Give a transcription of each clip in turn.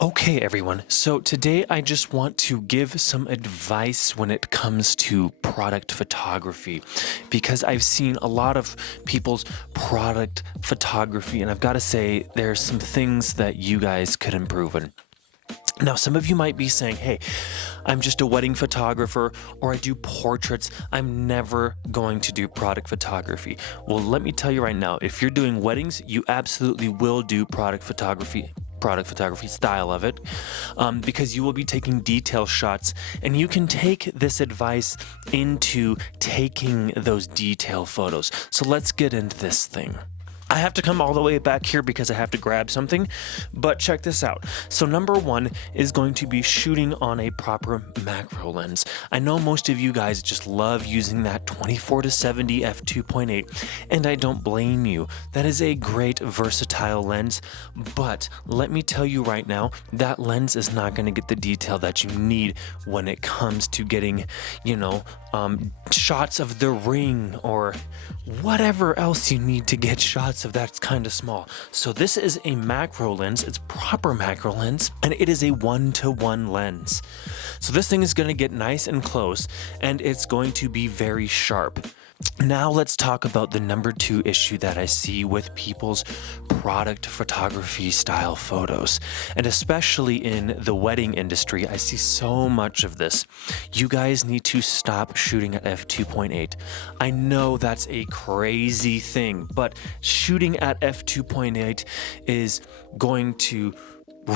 Okay, everyone. So today I just want to give some advice when it comes to product photography because I've seen a lot of people's product photography, and I've got to say, there's some things that you guys could improve in. Now, some of you might be saying, hey, I'm just a wedding photographer or I do portraits. I'm never going to do product photography. Well, let me tell you right now, if you're doing weddings, you absolutely will do product photography style of it, because you will be taking detail shots, and you can take this advice into taking those detail photos. So let's get into this thing. I have to come all the way back here because I have to grab something, but check this out. So number one is going to be shooting on a proper macro lens. I know most of you guys just love using that 24-70 f2.8, and I don't blame you. That is a great versatile lens, but let me tell you right now, that lens is not going to get the detail that you need when it comes to getting, shots of the ring or whatever else you need to get shots of that's kind of small. So this is a macro lens. It's proper macro lens, and it is a 1-to-1 lens. So this thing is going to get nice and close, and it's going to be very sharp. Now let's talk about the number two issue that I see with people's product photography style photos. And especially in the wedding industry, I see so much of this. You guys need to stop shooting at f2.8. I know that's a crazy thing, but shooting at f2.8 is going to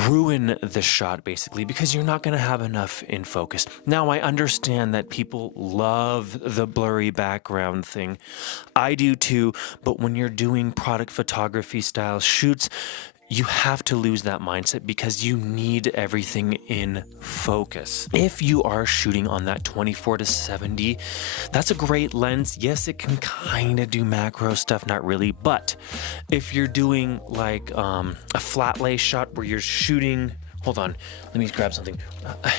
ruin the shot basically because you're not going to have enough in focus. Now, I understand that people love the blurry background thing. I do too, but when you're doing product photography style shoots, you have to lose that mindset because you need everything in focus. If you are shooting on that 24-70, that's a great lens. Yes, it can kind of do macro stuff, not really, but if you're doing like a flat lay shot where you're shooting, hold on, let me grab something.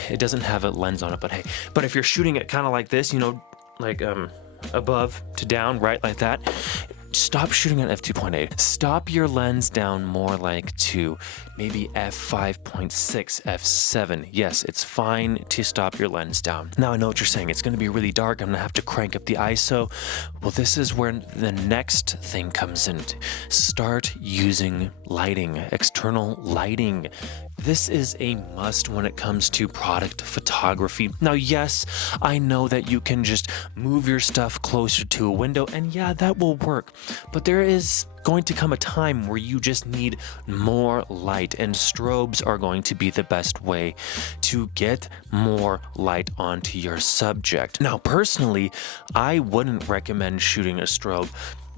It doesn't have a lens on it, but hey, but if you're shooting it kind of like this, like above to down, right, like that, stop shooting at f2.8. Stop your lens down more like to maybe f5.6, f7. Yes, it's fine to stop your lens down. Now I know what you're saying. It's going to be really dark. I'm going to have to crank up the ISO. Well, this is where the next thing comes in. Start using lighting, external lighting. This is a must when it comes to product photography. Now, yes, I know that you can just move your stuff closer to a window, and yeah, that will work. But there is going to come a time where you just need more light, and strobes are going to be the best way to get more light onto your subject. Now, personally, I wouldn't recommend shooting a strobe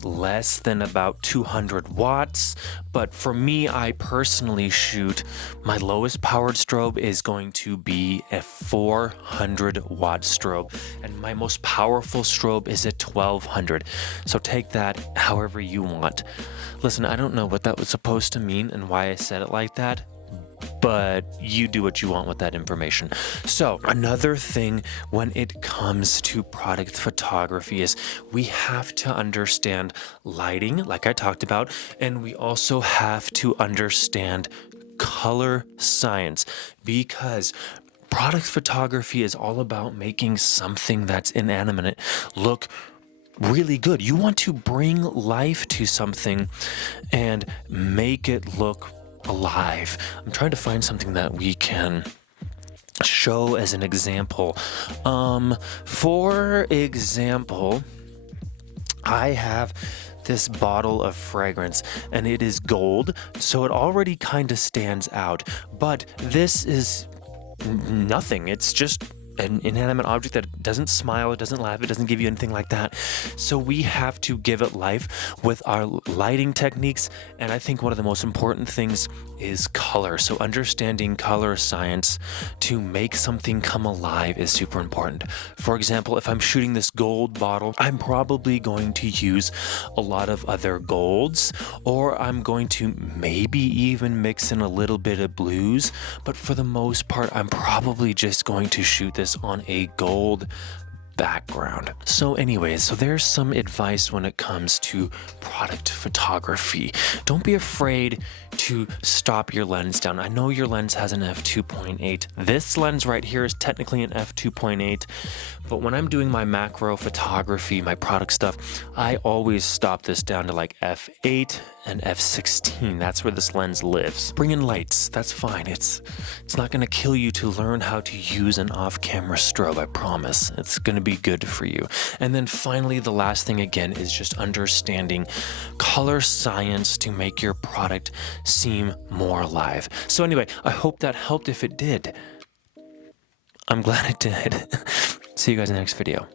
less than about 200 watts, but for me, I personally shoot, my lowest powered strobe is going to be a 400 watt strobe, and my most powerful strobe is a 1200. So take that however you want. Listen, I don't know what that was supposed to mean and why I said it like that, but you do what you want with that information. So another thing when it comes to product photography is we have to understand lighting, like I talked about, and we also have to understand color science, because product photography is all about making something that's inanimate look really good. You want to bring life to something and make it look alive. I'm trying to find something that we can show as an example. For example, I have this bottle of fragrance and it is gold, so it already kind of stands out, but this is nothing. It's just an inanimate object that doesn't smile, it doesn't laugh, it doesn't give you anything like that. So we have to give it life with our lighting techniques, and I think one of the most important things is color. So understanding color science to make something come alive is super important. For example, if I'm shooting this gold bottle, I'm probably going to use a lot of other golds, or I'm going to maybe even mix in a little bit of blues, but for the most part, I'm probably just going to shoot this on a gold background. So anyways, so there's some advice when it comes to product photography. Don't be afraid to stop your lens down. I know your lens has an f2.8. This lens right here is technically an f2.8, but when I'm doing my macro photography, my product stuff, I always stop this down to like f8 and f16. That's where this lens lives. Bring in lights, that's fine. It's not gonna kill you to learn how to use an off-camera strobe, I promise. It's gonna be good for you. And then finally, the last thing again is just understanding color science to make your product seem more alive. So anyway, I hope that helped. If it did, I'm glad it did. See you guys in the next video.